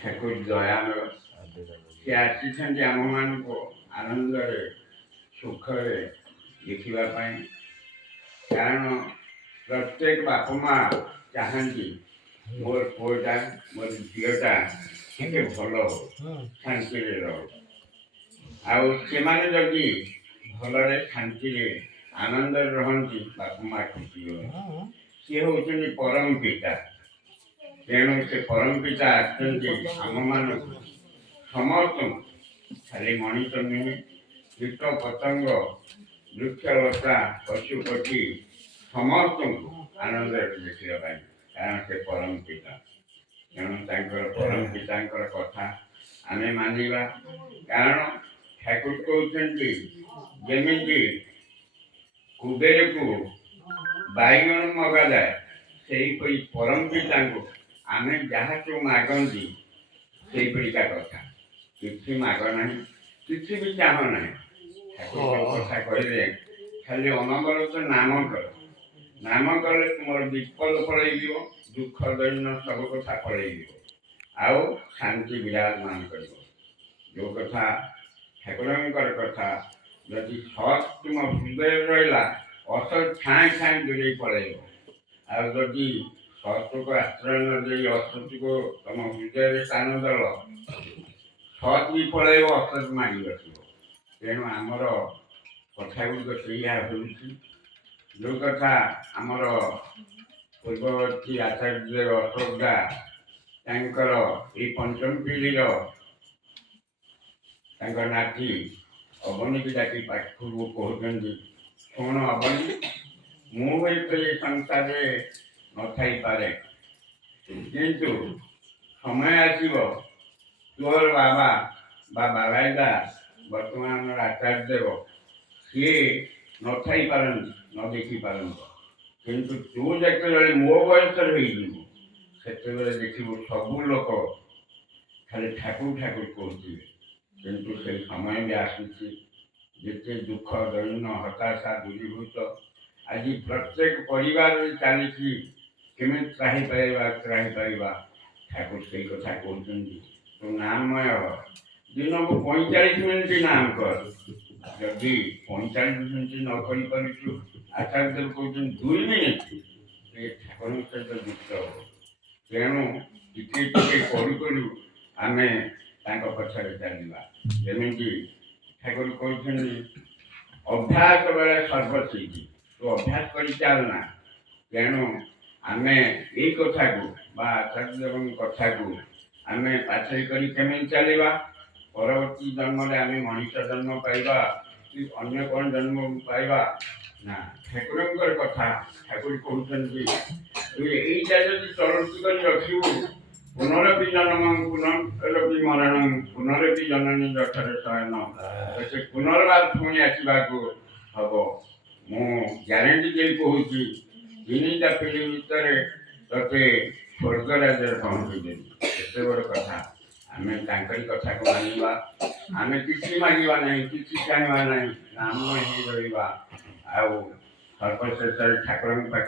ଠାକୁର ଦୟାମୟ ସେ ଆସିଛନ୍ତି ଆମମାନଙ୍କୁ ଆନନ୍ଦରେ ସୁଖରେ ଦେଖିବା ପାଇଁ। କାରଣ ପ୍ରତ୍ୟେକ ବାପା ମା ଚାହାନ୍ତି ମୋର ପୁଅଟା ମୋର ଝିଅଟା ଟିକେ ଭଲ ହଉ, ଶାନ୍ତିରେ ରହୁ। ଆଉ ସେମାନେ ଯଦି ଭଲରେ ଶାନ୍ତିରେ ଆନନ୍ଦରେ ରହନ୍ତି ବାପା ମା ଖୁସି ହୁଅନ୍ତି। ସିଏ ହେଉଛନ୍ତି ପରମ ପିତା। ତେଣୁ ସେ ପରମ ପିତା ଆସିଛନ୍ତି ଆମମାନଙ୍କୁ ସମସ୍ତଙ୍କୁ, ଖାଲି ମଣିଷ ନୁହେଁ, କୀଟ ପତଙ୍ଗ ବୃକ୍ଷଲତା ପଶୁ ପକ୍ଷୀ ସମସ୍ତଙ୍କୁ ଆନନ୍ଦରେ ଦେଖିବା ପାଇଁ। କାରଣ ସେ ପରମ ପିତା। ତେଣୁ ତାଙ୍କର ପରମ ପିତାଙ୍କର କଥା ଆମେ ମାନିବା। କାରଣ ଠାକୁର କହୁଛନ୍ତି ଯେମିତି କୁବେରକୁ ବାଇଗଣ ମଗାଯାଏ ସେହିପରି ପରମ ପିତାଙ୍କୁ ଆମେ ଯାହା ସବୁ ମାଗନ୍ତି ସେଇପରିକା କଥା। କିଛି ମାଗ ନାହିଁ, କିଛି ବି ଚାହ ନାହିଁ। ଠାକୁର କଥା କହିଲେ ଖାଲି ଅନବରତ ନାମ କର। ନାମ କଲେ ତୁମର ବିପଦ ପଳେଇଯିବ, ଦୁଃଖ ଦୈନ୍ୟ ସବୁ କଥା ପଳେଇଯିବ, ଆଉ ଶାନ୍ତି ବିରାଜମାନ କରିବ। ଯେଉଁ କଥା ଠାକୁରଙ୍କର କଥା ଯଦି ସତ୍ ତୁମ ହୃଦୟରେ ରହିଲା, ଅସତ୍ ଛାଏଁ ଛାଏଁ ଦୂରେଇ ପଳେଇବ। ଆଉ ଯଦି ସତ୍କୁ ଆଶ୍ରୟ ନ ଦେଇ ଅସତ୍କୁ ତମ ହୃଦୟରେ ସ୍ଥାନ ଦେଲ, ସତ୍ ବି ପଳେଇବ, ଅସତ୍ ମାଡ଼ି ବସିବ। ତେଣୁ ଆମର କଥା ଗୁଡ଼ିକ ସେଇଆ ହେଉଛି। ଯେଉଁ କଥା ଆମର ପୂର୍ବବର୍ତ୍ତୀ ଆଚାର୍ଯ୍ୟ ଅଶୋକା ତାଙ୍କର ଏଇ ପଞ୍ଚମ ପିଢ଼ିର ତାଙ୍କ ନାତି ଅବନୀକି ଡାକି ପାଖକୁ କହୁଛନ୍ତି, ଶୁଣ ଅବନୀ, ମୁଁ ହୁଏତ ଏ ସଂସାରରେ ନଥାଇପାରେ, କିନ୍ତୁ ସମୟ ଆସିବ ତୋର ବାବା ବା ବାବାଇଦା ବର୍ତ୍ତମାନର ଆଚାର୍ଯ୍ୟ ଦେବ ସିଏ ନଥାଇପାରନ୍ତି, ନ ଦେଖିପାରନ୍ତି, କିନ୍ତୁ ତୁ ଯେତେବେଳେ ମୋ ବୟସରେ ହେଇଯିବୁ ସେତେବେଳେ ଦେଖିବୁ ସବୁ ଲୋକ ଖାଲି ଠାକୁର ଠାକୁର କହୁଥିବେ। କିନ୍ତୁ ସେଇ ସମୟ ବି ଆସୁଛି ଯେତେ ଦୁଃଖ ଦୈନ୍ୟ ହତାଶା ଦୂରୀଭୂତ ଆଜି ପ୍ରତ୍ୟେକ ପରିବାରରେ ଚାଲିଛି, କେମିତି ତ୍ରାହି ପାଇବା। ଠାକୁର ସେଇ କଥା କହୁଛନ୍ତି, ତୁ ନାମମୟ ଦିନକୁ 45 ମିନିଟ୍ ନାମ କର। ଯଦି 45 ମିନିଟ୍ ନ କରିପାରୁଛୁ, ଆଚାର୍ଯ୍ୟ କହୁଛନ୍ତି 2 ମିନିଟ୍ ସେ ଠାକୁରଙ୍କ ସହିତ ଯୁକ୍ତ ହବ। ତେଣୁ ଟିକେ ଟିକେ କରୁ କରୁ ଆମେ ତାଙ୍କ ପଛରେ ଚାଲିବା। ଯେମିତି ଠାକୁର କହୁଛନ୍ତି ଅଭ୍ୟାସ ବେଳେ ସର୍ବସିଦ୍ଧି, ତୁ ଅଭ୍ୟାସ କରି ଚାଲ ନା। ତେଣୁ ଆମେ ଏଇ କଥାକୁ ବା ଆଚାର୍ଯ୍ୟଙ୍କ କଥାକୁ ଆମେ ପାଚେରୀ କରି କେମିତି ଚାଲିବା? ପରବର୍ତ୍ତୀ ଜନ୍ମରେ ଆମେ ମଣିଷ ଜନ୍ମ ପାଇବା କି ଅନ୍ୟ କ'ଣ ଜନ୍ମ ପାଇବା ନା, ଠାକୁରଙ୍କର କଥା ଠାକୁର କହୁଛନ୍ତି ଏଇଟା ଯଦି ଚଳନ୍ତି କରି ରଖିବୁ, ପୁନରପି ଜନ୍ମ ପୁନରପି ମରଣ ପୁନରପି ଜନନୀ ଯଠରେ ଶୟନ, ସେ ପୁନର୍ବାର ପୁଣି ଆସିବାକୁ ହବ। ମୁଁ ଗ୍ୟାରେଣ୍ଟି ଦେଇ କହୁଛି 3ଟା ପିଢ଼ି ଭିତରେ ତତେ ସ୍ୱର୍ଗ ରାଜ୍ୟରେ ପହଞ୍ଚେଇଦେବି। ଏତେ ବଡ଼ କଥା। ଆମେ ତାଙ୍କରି କଥାକୁ ମାନିବା। ଆମେ କିଛି ମାଗିବା ନାହିଁ, କିଛି ଚାହିଁବା ନାହିଁ, ନାମ ହିଁ ରହିବା। ଆଉ ସର୍ବଶେଷରେ ଠାକୁରଙ୍କ ପାଖରେ